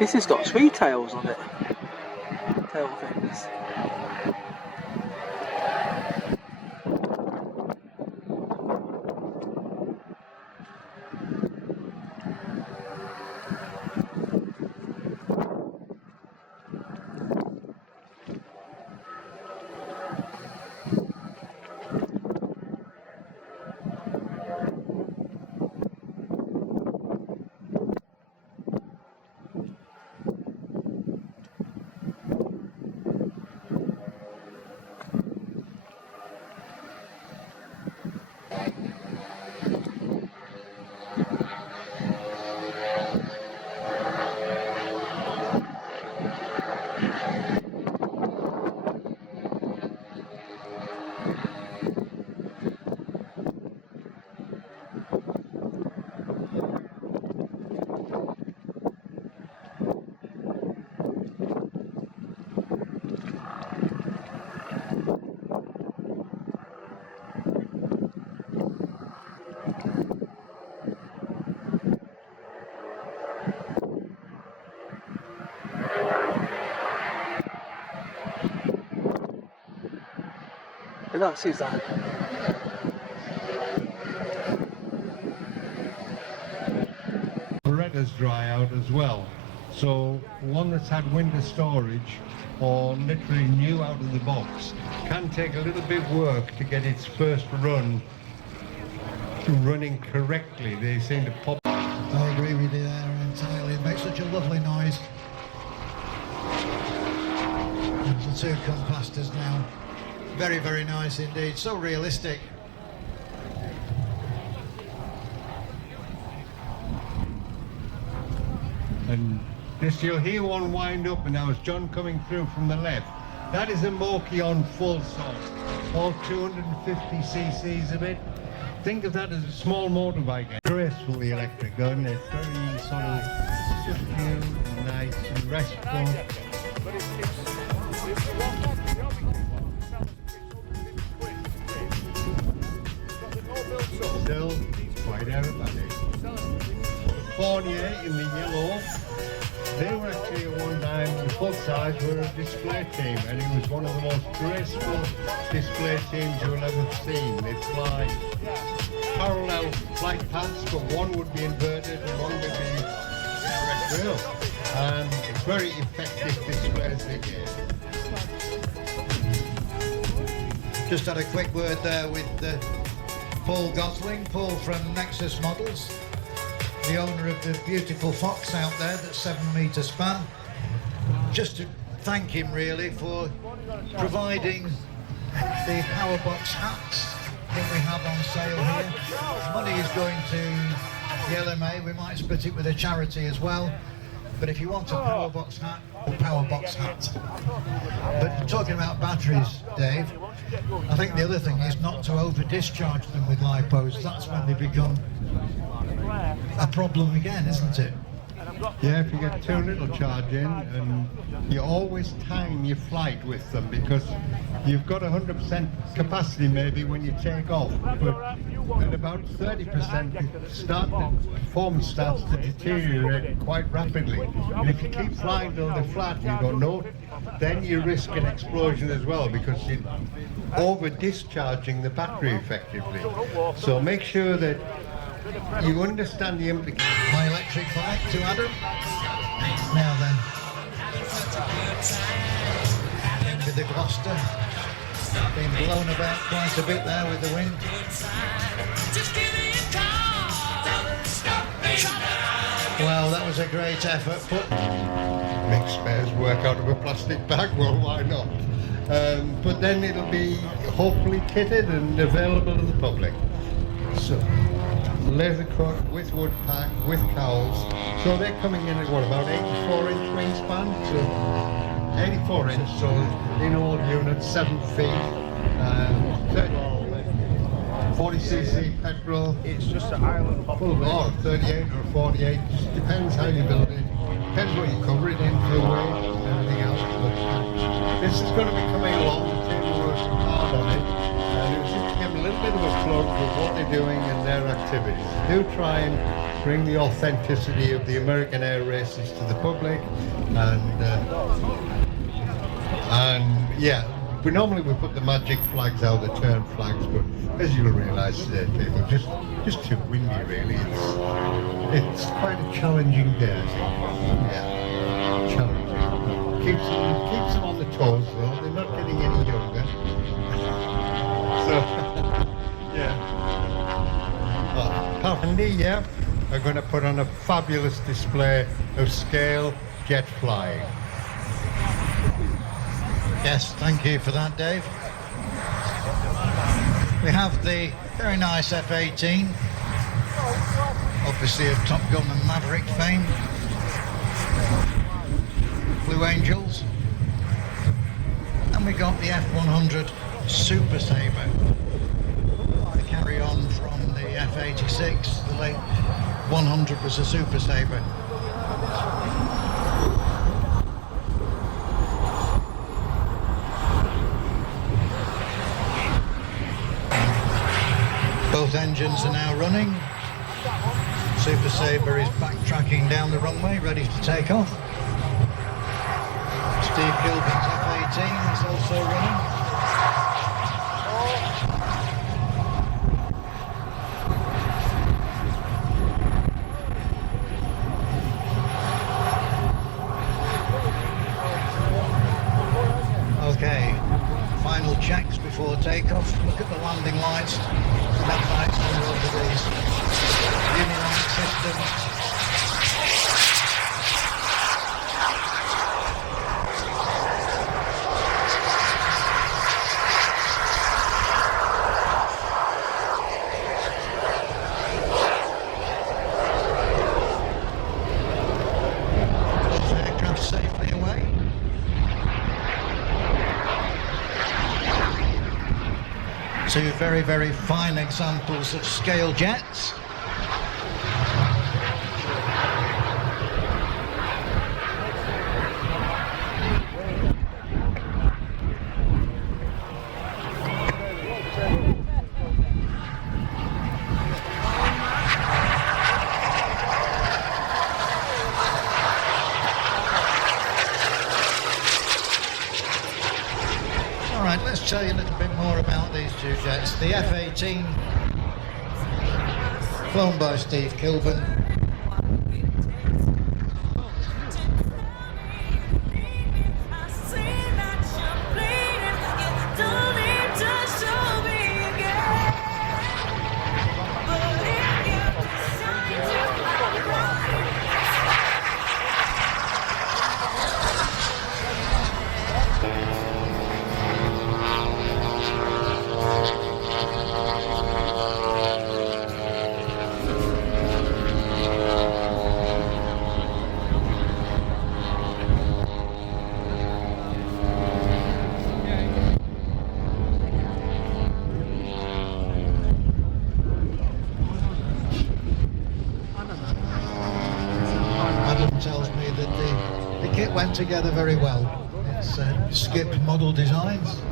This has got three tails on it. Tail things. Look, Suzanne. Berettas dry out as well. So one that's had winter storage or literally new out of the box can take a little bit of work to get its first run running correctly. They seem to pop. I agree with you there entirely. It makes such a lovely noise. The two come past us now. Very, very nice indeed. So realistic. And this, you'll hear one wind up, and now it's John coming through from the left. That is a Moki on full source, all 250 cc's of it. Think of that as a small motorbike. Gracefully electric gun. It's very sort of subdued, nice and restful. Still quite aerobatic. 48 in the yellow. They were actually at one time, the full size, were a display team, and it was one of the most graceful display teams you'll ever seen. They'd fly parallel flight paths, but one would be inverted and one would be terrestrial. And very effective displays they gave. Just had a quick word there with Paul Gosling, Paul from Nexus Models, the owner of the beautiful Fox out there that's 7 metre span. Just to thank him really for providing the Powerbox hats that we have on sale here. Money is going to the LMA. We might split it with a charity as well. But if you want a Powerbox hat, a Powerbox hat. But talking about batteries, Dave, I think the other thing is not to over discharge them with lipos. That's when they become a problem again, isn't it? Yeah, if you get too little charge in, and you always time your flight with them, because you've got 100% capacity maybe when you take off, but at about 30% performance starts to deteriorate quite rapidly. And if you keep flying till they're flat and you don't know, then you risk an explosion as well, because you're over discharging the battery effectively. So make sure that you understand the implications. My electric bike to Adam. Now then, with the Gloucester, being blown about quite a bit there with the wind. Well, that was a great effort. Make spares work out of a plastic bag, well, why not? But then it'll be hopefully kitted and available to the public. So, leather cut with wood pack, with cowls. So they're coming in at what, about 84-inch wingspan? So 84-inch, so in all units, 7 feet, 40cc petrol. It's just an island full of 38 or 48, just depends how you build it. Depends what you cover it in for weight and everything else. But this is going to be coming along. The team are working hard on it. And it was just to give them a little bit of a plug for what they're doing and their activities. Do try and bring the authenticity of the American air races to the public, and yeah, we normally put the magic flags out, the turn flags, but as you'll realise today, people, just too windy really. It's quite a challenging day, I think. Yeah, challenging. Keeps them on the toes though. They're not getting any younger. So, yeah. Andy, yeah, are going to put on a fabulous display of scale jet flying. Yes, thank you for that, Dave. We have the very nice F-18, obviously of Top Gun and Maverick fame. Blue Angels. And we got the F-100 Super Sabre. The carry on from the F-86, the late 100 was a Super Sabre. Both engines are now running. Super Sabre is backtracking down the runway, ready to take off. Steve Gilbin's F-18 is also running. Okay, final checks before before takeoff. Look at the landing lights. That lights all over these Unilight systems. Safely away. Two very, very fine examples of scale jets. Alright, let's tell you a little bit more about these two jets. The F-18, flown by Steve Kilburn. Tells me that the kit went together very well. It's Skip Model Designs.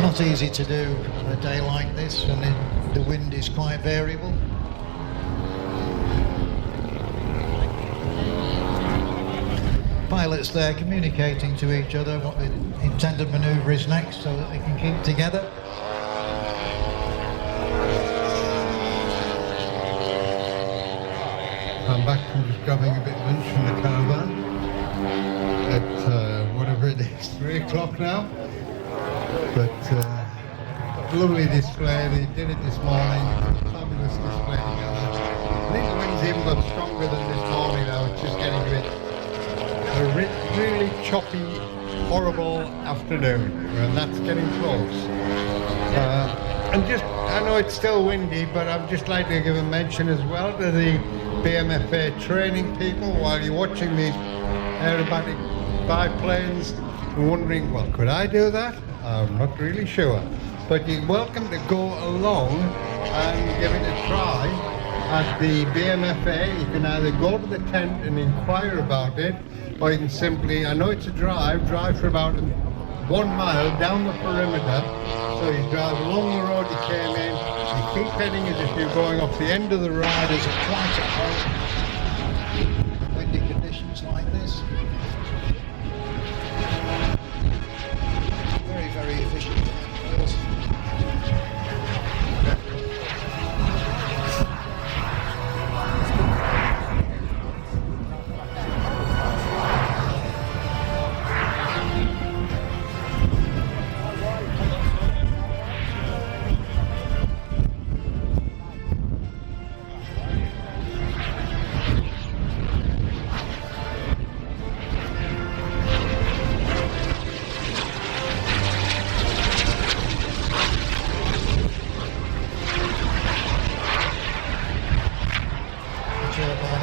Not easy to do on a day like this when the wind is quite variable. Pilots there communicating to each other what the intended manoeuvre is next so that they can keep together. I'm back from just grabbing a bit of lunch from the caravan at whatever it is, 3 o'clock now. But lovely display, they did it this morning, fabulous display together. I think the wind's even got stronger than this morning now, it's just getting a really choppy, horrible afternoon, and that's getting close. I know it's still windy, but I'd just like to give a mention as well to the BMFA training people while you're watching these aerobatic biplanes and wondering, well, could I do that? I'm not really sure, but you're welcome to go along and give it a try at the BMFA. You can either go to the tent and inquire about it, or you can simply, I know it's a drive for about 1 mile down the perimeter, so you drive along the road you came in, you keep heading as if you're going off the end of the ride as a quite at home. Windy conditions like this. Very efficient.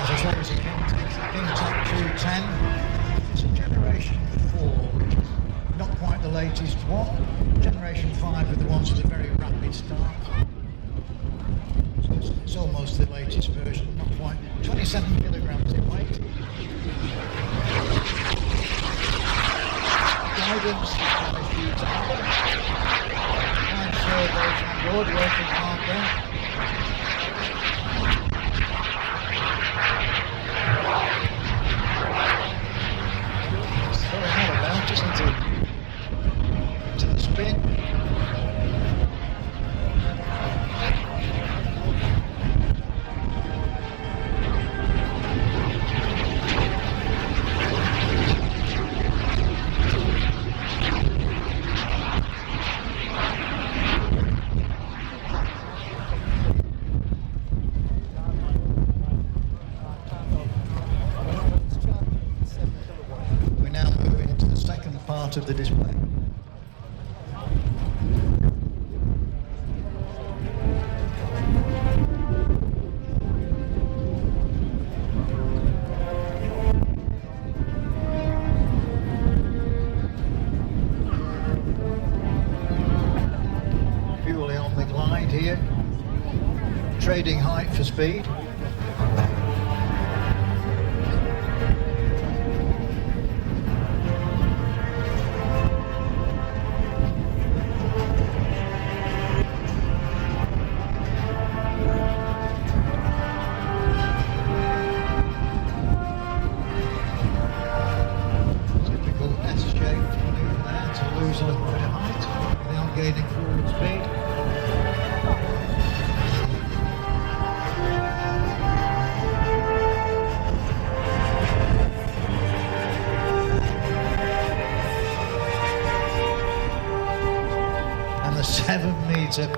As low as it can take. It's up to 10. It's a generation 4, which is not quite the latest one. Generation 5 are the ones with a very rapid start. So it's almost the latest version, not quite. 27 kilograms in weight. Guidance is quite a few times. 9 servos on board, working hard there. just into the spin. We're now moving into the second part of the display. Purely on the glide here, trading height for speed. Typical S-shaped manoeuvre there to lose a little bit of height without gaining forward speed. And the 7-metre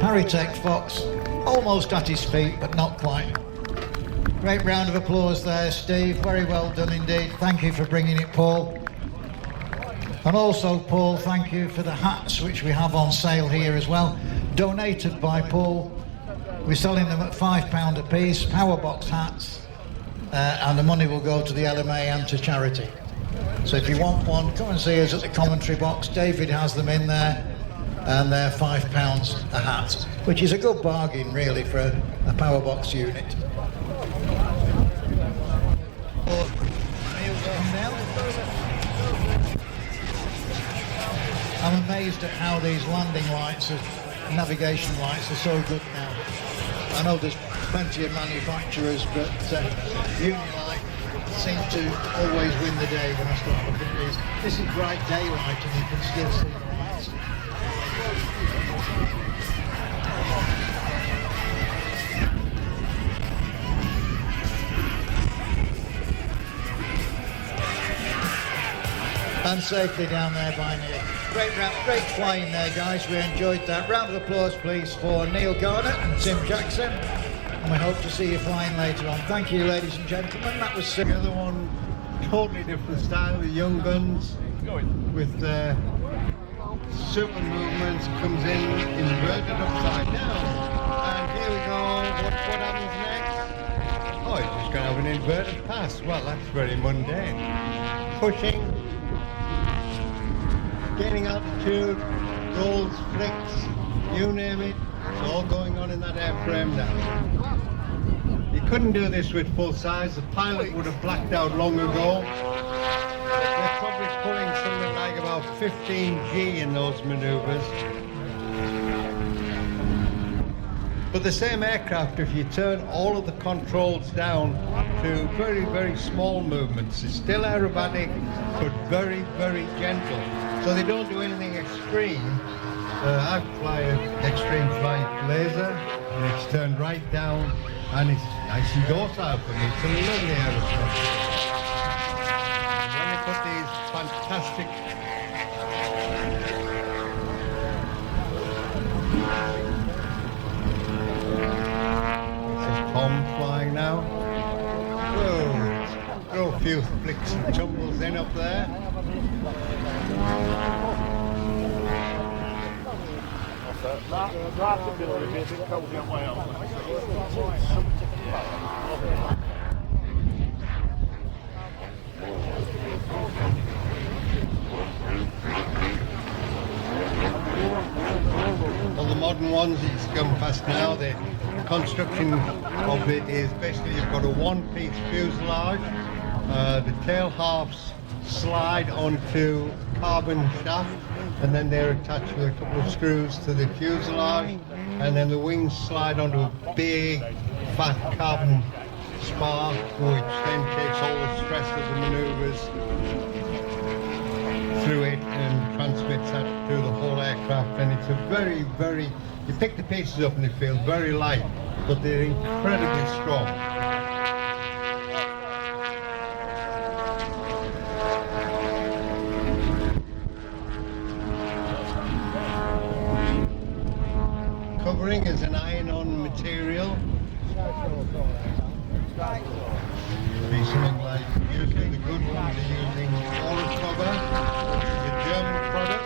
Paritech Fox almost at his feet, but not quite. Great round of applause there, Steve. Very well done indeed. Thank you for bringing it, Paul. And also, Paul, thank you for the hats which we have on sale here as well. Donated by Paul. We're selling them at £5 a piece, Powerbox hats, and the money will go to the LMA and to charity. So if you want one, come and see us at the commentary box. David has them in there, and they're £5 a hat, which is a good bargain really for a Powerbox unit. I'm amazed at how these landing lights, navigation lights, are so good now. I know there's plenty of manufacturers, but Unilight seem to always win the day when I start looking at these. This is bright daylight and you can still see the lights. And safely down there by Neil. Great flying there, guys. We enjoyed that. Round of applause, please, for Neil Garnett and Tim Jackson. And we hope to see you flying later on. Thank you, ladies and gentlemen. That was The other one, totally different style, the young guns with super movements, comes in inverted upside down. And here we go. What happens next? Oh, he's just going to have an inverted pass. Well, that's very mundane. Pushing, gaining altitude, rolls, flicks, you name it. It's all going on in that airframe now. You couldn't do this with full size. The pilot would have blacked out long ago. They're probably pulling something like about 15G in those maneuvers. But the same aircraft, if you turn all of the controls down to very, very small movements, it's still aerobatic, but very, very gentle. So they don't do anything extreme. I fly an extreme flight laser, and it's turned right down, and it's nice and docile for me. It's a lovely aeroplane. When they put these fantastic this is Tom flying now. Whoa, throw a few flicks and tumbles in up there. All the modern ones that you come past now, the construction of it is basically you've got a one-piece fuselage. The tail halves slide onto carbon shaft, and then they're attached with a couple of screws to the fuselage, and then the wings slide onto a big fat carbon spar, which then takes all the stress of the maneuvers It's a very, very, you pick the pieces up and they feel very light, but they're incredibly strong. Covering is an iron-on material. Be something like, usually the good ones are using auto cover, the German product.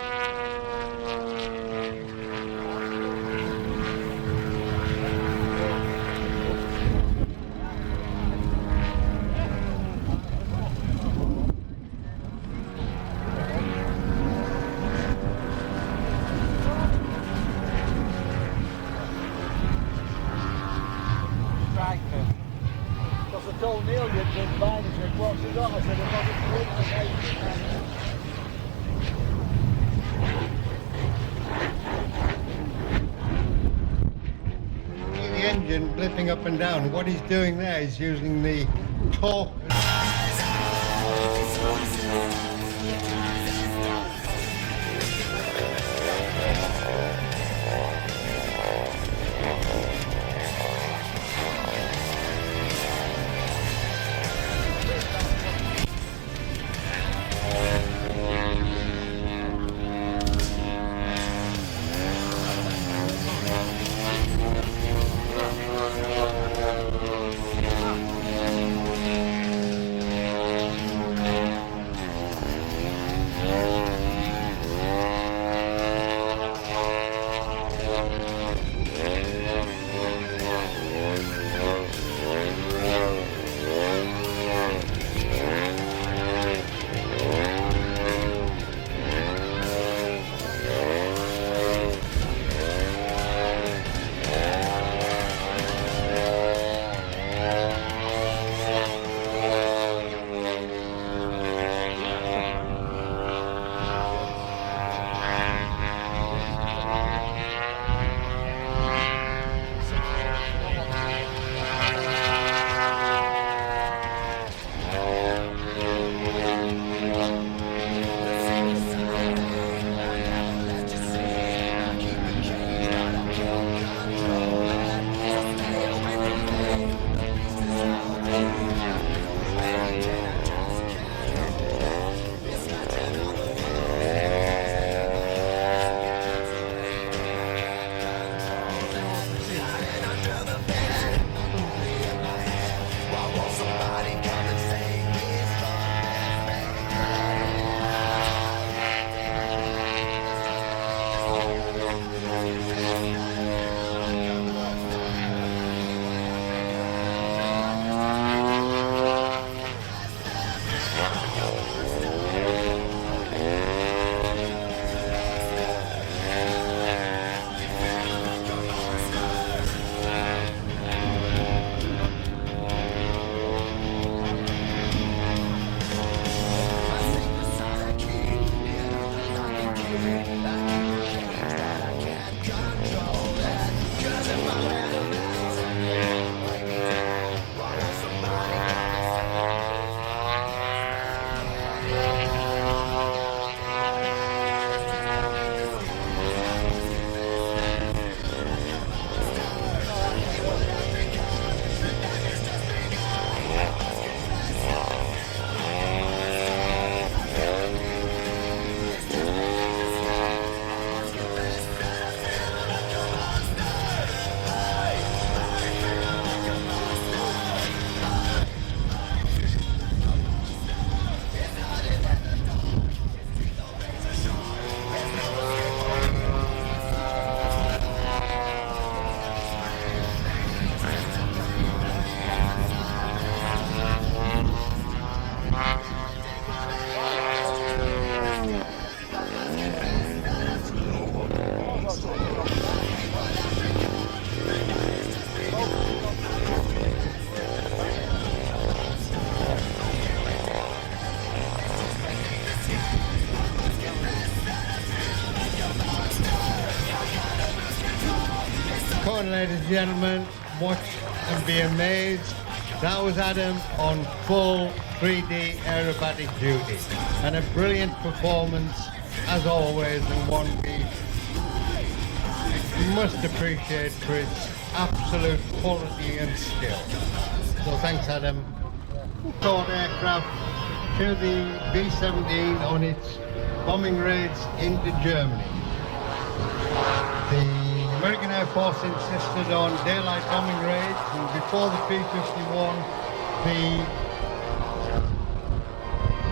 Because I told Neil you'd been buying it, what's he got? I said, I've got The engine blipping up and down. What he's doing there is using the torque. Come on, ladies and gentlemen, watch and be amazed. That was Adam on full 3D aerobatic duty. And a brilliant performance, as always, and one we must appreciate for its absolute quality and skill. So thanks, Adam. Taught aircraft to the B-17 on its bombing raids into Germany. The American Air Force insisted on daylight bombing raids, and before the P-51, the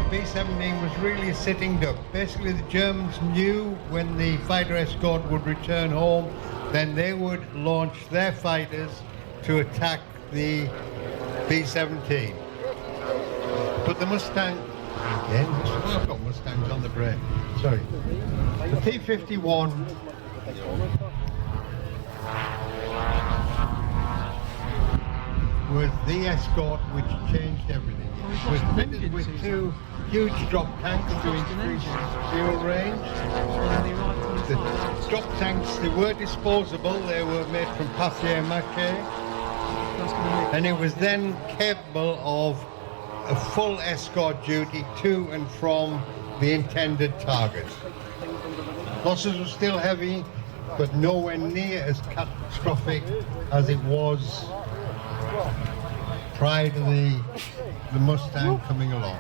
B-17 was really a sitting duck. Basically, the Germans knew when the fighter escort would return home, then they would launch their fighters to attack the B-17. But the Mustang, again, I've got Mustangs on the brake, sorry. The P-51 was the escort which changed everything. It was fitted with two huge drop tanks to increase its fuel range. The drop tanks, they were disposable, they were made from papier-mâché, and it was then capable of a full escort duty to and from the intended target. Losses were still heavy, but nowhere near as catastrophic as it was prior to the Mustang coming along.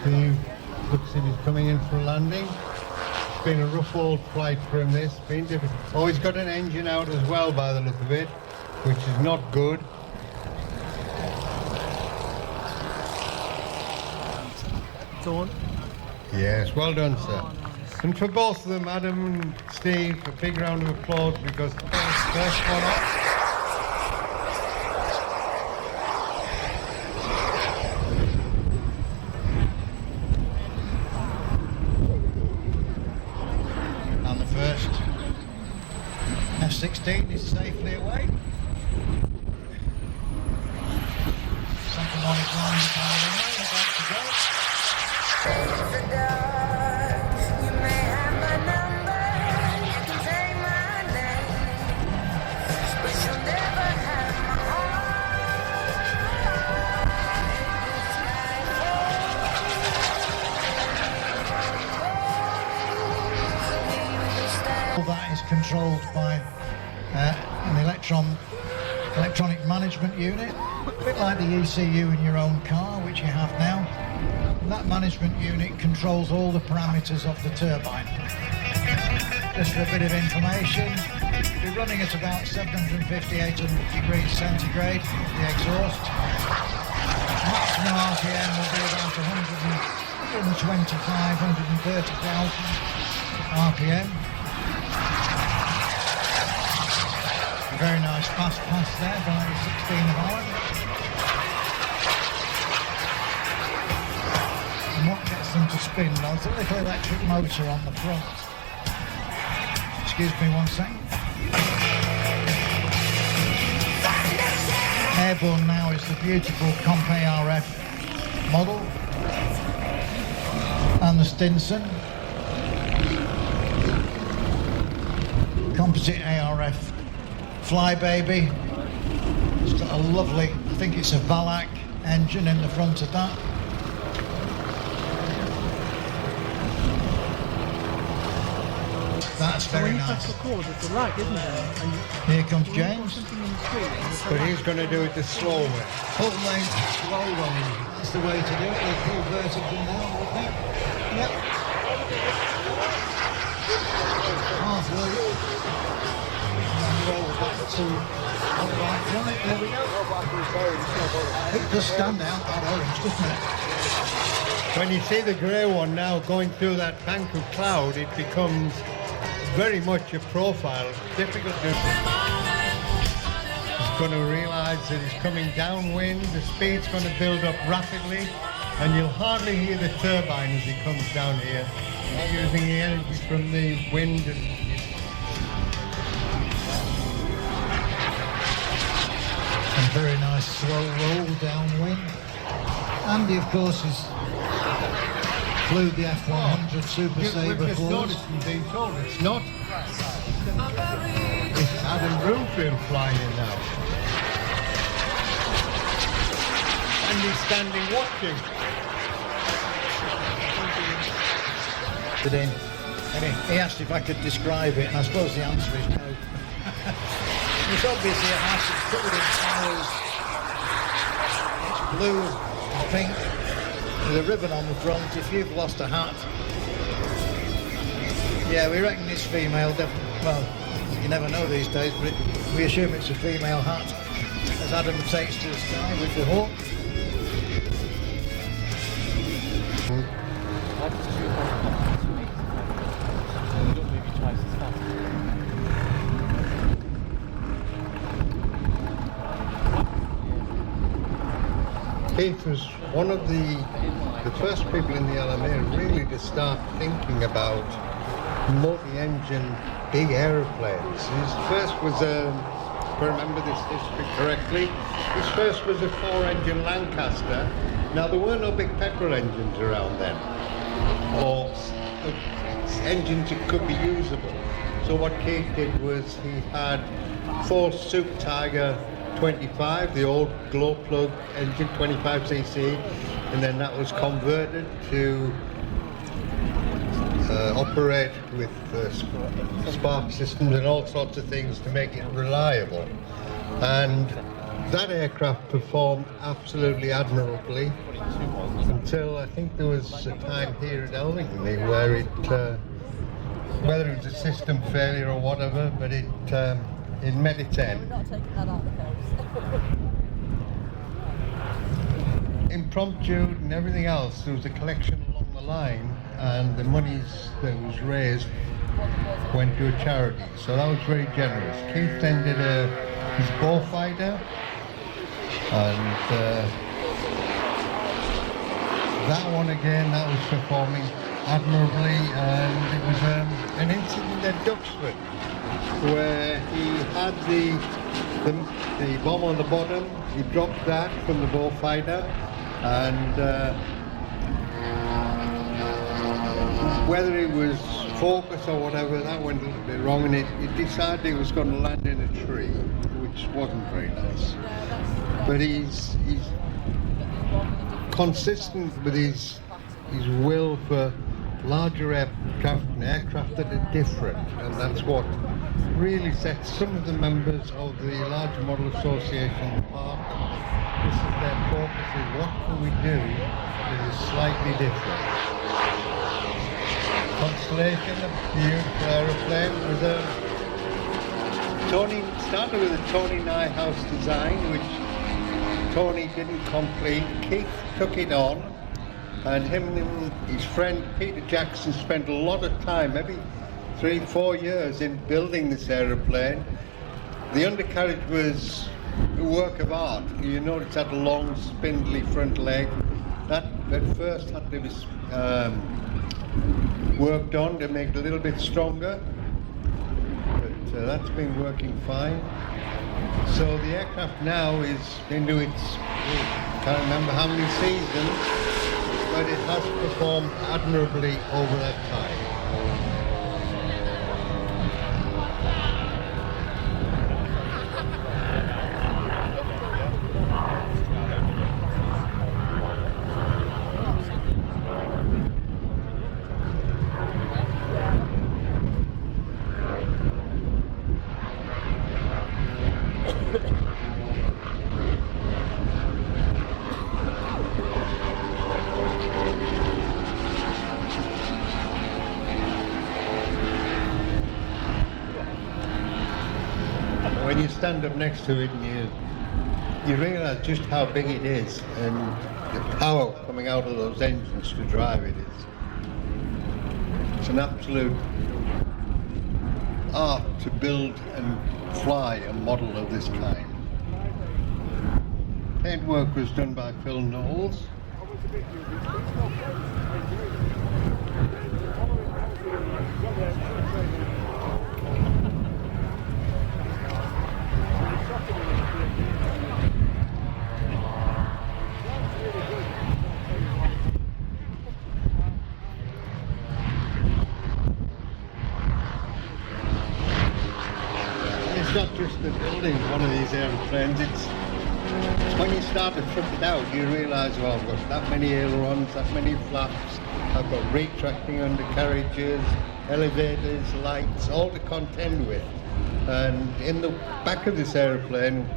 Steve looks like he's coming in for a landing. It's been a rough old flight for him, this. Been difficult. Oh, he's got an engine out as well by the look of it, which is not good. Dawn. Yes, well done, sir. And for both of them, Adam and Steve, a big round of applause because first one up. And the first F-16 is safely away. Something on its line about to go. All that is controlled by an electronic management unit, a bit like the ECU in your own car, which you have now. And that management unit controls all the parameters of the turbine. Just for a bit of information, we're running at about 750, 800 degrees centigrade, the exhaust. Maximum RPM will be about 125, 130,000 RPM. A very nice fast pass there by 16 of Allen. And what gets them to spin, there's a little electric motor on the front. Excuse me one second. Airborne now is the beautiful Comp ARF model and the Stinson. Composite ARF Flybaby. It's got a lovely, I think it's a Valac engine in the front of that. That's very nice. It's a lag, isn't it? And Here comes James. But he's going to do it the slow way. Full length, slow rolling. That's the way to do it. We'll pull vertical now, wouldn't it? Yep. Halfway. And roll back to right. There we go. It does stand out, that orange, doesn't it? When you see the grey one now going through that bank of cloud, it becomes very much a profile. Difficult to... It's going to realise that it's coming downwind, the speed's going to build up rapidly, and you'll hardly hear the turbine as it comes down here, using the energy from the wind. And very nice slow roll downwind. Andy, of course, flew the F100 Super Sabre We've just for us. noticed and been told it's not. It's Adam Broomfield flying in now. And he's standing watching. Good in. And he asked if I could describe it, and I suppose the answer is no. It's obviously a hat, it's covered in flowers, it's blue and pink, with a ribbon on the front. If you've lost a hat, yeah, we reckon it's female, definitely. Well, you never know these days, but we assume it's a female hat, as Adam takes to the sky with the hawk. Keith was one of the first people in the LMA really to start thinking about multi-engine big aeroplanes. His first was if I remember this history correctly, his first was a 4-engine Lancaster. Now there were no big petrol engines around then, or engines that could be usable. So what Keith did was he had 4 Super Tiger 25, the old glow plug engine, 25cc, and then that was converted to operate with spark systems and all sorts of things to make it reliable. And that aircraft performed absolutely admirably until I think there was a time here at Elvington where it, whether it was a system failure or whatever, but it met its end. We're not taking that out of the coast. Impromptu and everything else, there was a collection along the line, and the monies that was raised went to a charity, so that was very generous. Keith then did his bullfighter, and that one again, that was performing admirably, and it was an incident at Duxford where he had the bomb on the bottom. He dropped that from the bullfighter, and whether it was focus or whatever, that went a little bit wrong, and it decided it was going to land in a tree, which wasn't very nice. But he's consistent with his will for larger aircraft and aircraft that are different, and that's what really sets some of the members of the Large Model Association apart. This is their focus, is what can we do that is slightly different. Constellation, a beautiful aeroplane, was started with a Tony Nyhouse design, which Tony didn't complete. Keith took it on, and him and his friend Peter Jackson spent a lot of time, maybe 3-4 years, in building this aeroplane. The undercarriage was a work of art. You notice it had a long, spindly front leg. That at first had to be worked on to make it a little bit stronger, but that's been working fine. So the aircraft now is into its, can't remember how many seasons, but it has performed admirably over that time. When you stand up next to it and you realise just how big it is, and the power coming out of those engines to drive it is, it's an absolute art to build and fly a model of this kind. Paintwork was done by Phil Knowles. It's not just the building one of these aeroplanes, it's when you start to flip it out, you realise, well, I've got that many ailerons, that many flaps, I've got retracting undercarriages, elevators, lights, all to contend with. And in the back of this aeroplane,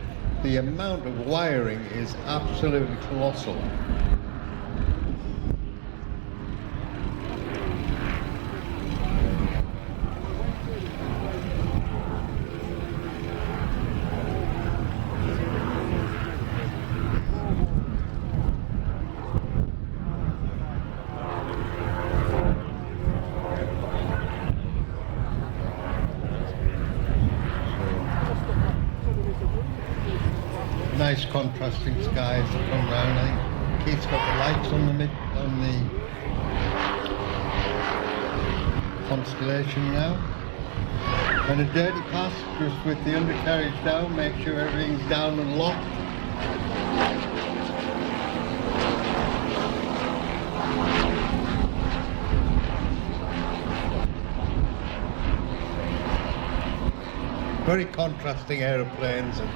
the amount of wiring is absolutely colossal. Nice contrasting skies that come round. I think Keith's got the lights on the Constellation now. And a dirty pass just with the undercarriage down, make sure everything's down and locked. Very contrasting aeroplanes, and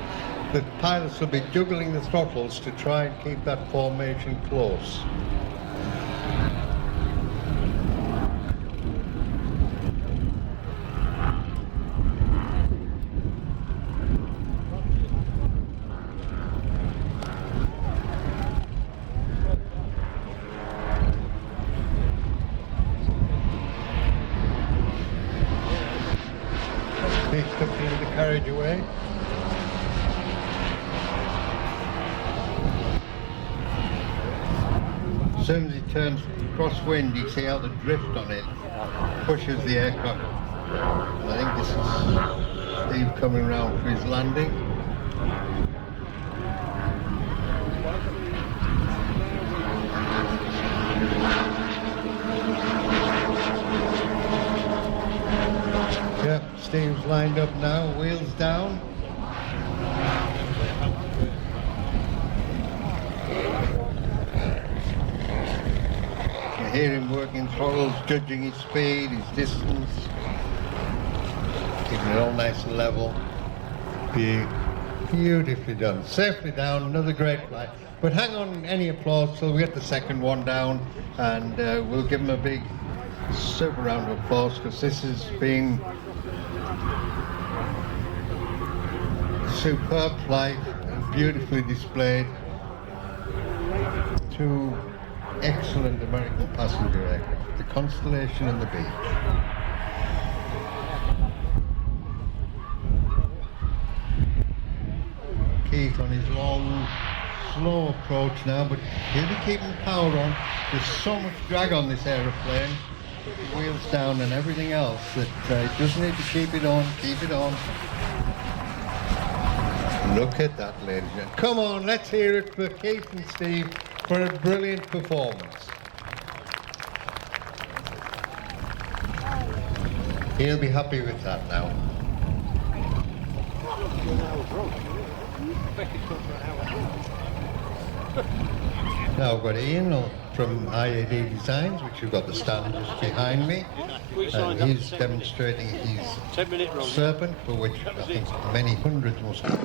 the pilots will be juggling the throttles to try and keep that formation close. Picked up the carriage away. As soon as he turns crosswind, you see how the drift on it pushes the aircraft. And I think this is Steve coming round for his landing. Yep, Steve's lined up now, wheels down. You hear him working throttles, judging his speed, his distance, keeping it all nice and level. Beautifully done. Safely down, another great flight. But hang on any applause till we get the second one down, and we'll give him a big super round of applause, because this has been a superb flight, beautifully displayed. Two excellent American passenger aircraft, the Constellation and the Beech. Keith on his long, slow approach now, but he'll be keeping power on. There's so much drag on this aeroplane, the wheels down and everything else, that it does need to keep it on, keep it on. Look at that, ladies and gentlemen. Come on, let's hear it for Keith and Steve for a brilliant performance. He'll be happy with that now. Now I've got Ian from IAD Designs, which you've got the stand just behind me, and he's demonstrating his Serpent, for which I think many hundreds must have.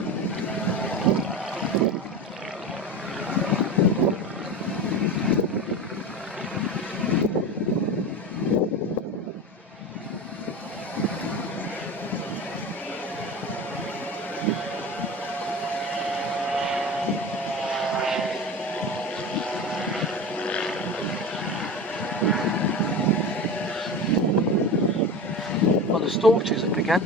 Well, the torches up again.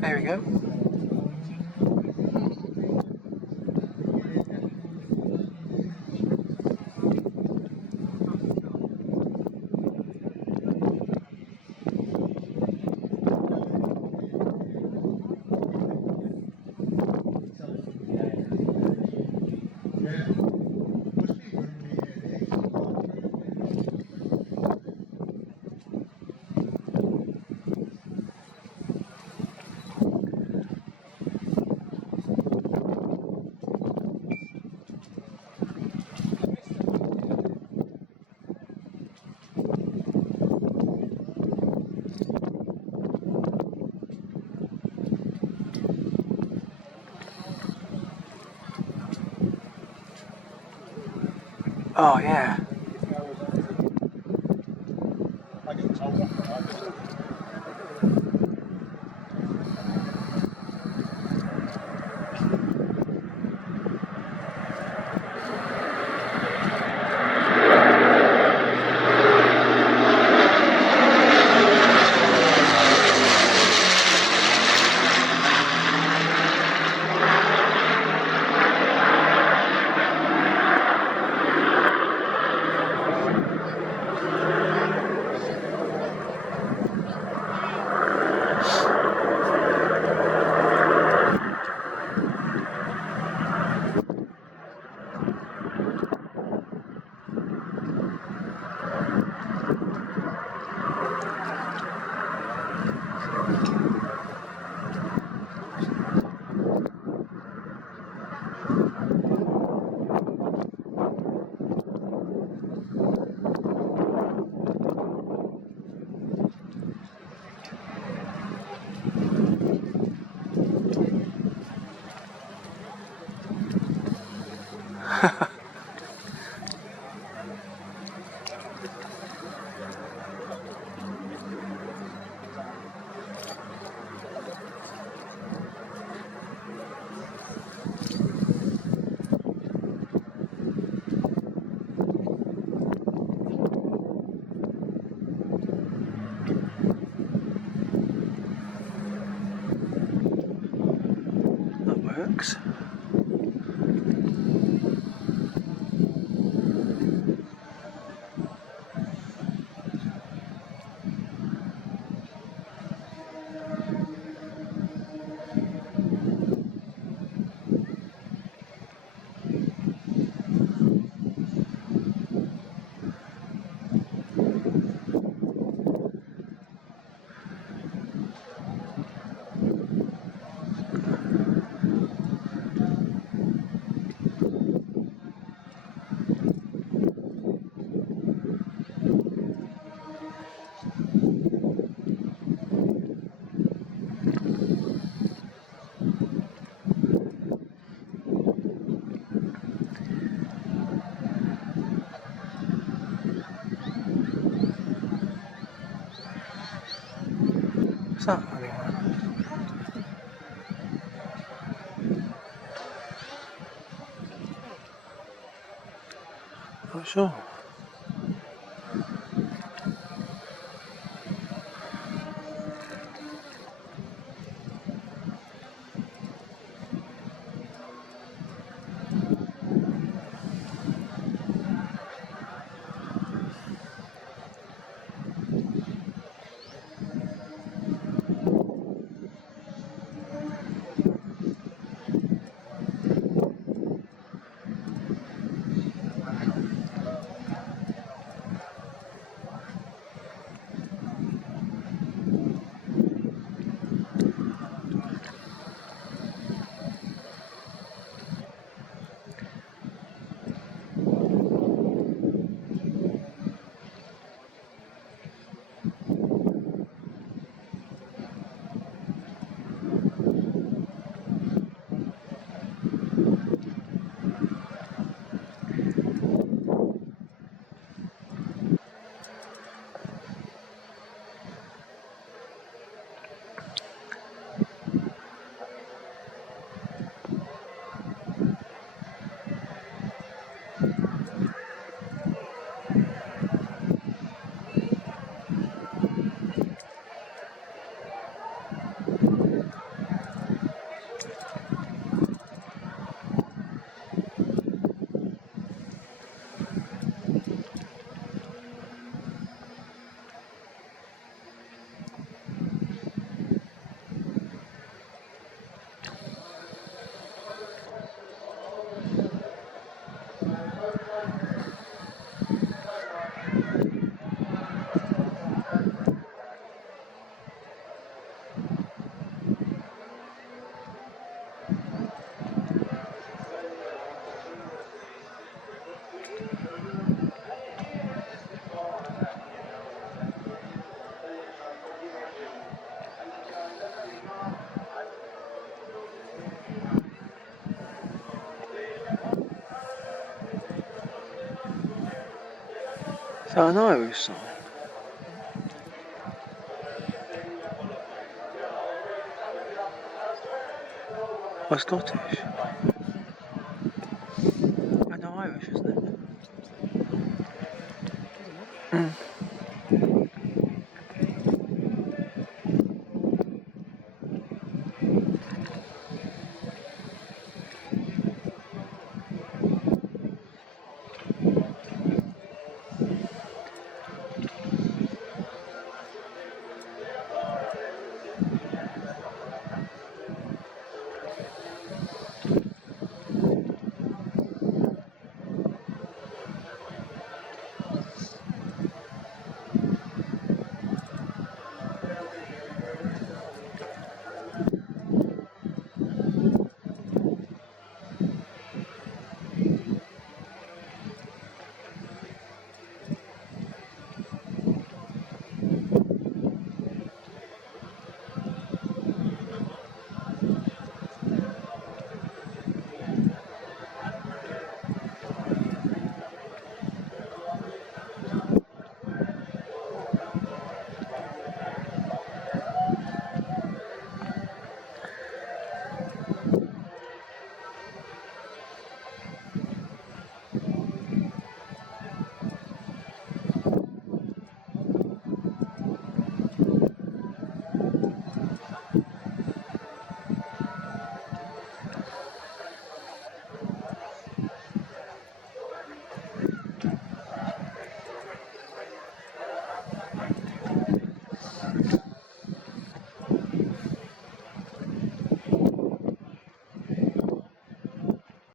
There we go. Oh yeah. That works. What's that? Not sure. Is that an Irish song? Or Scottish? I know Irish, isn't it?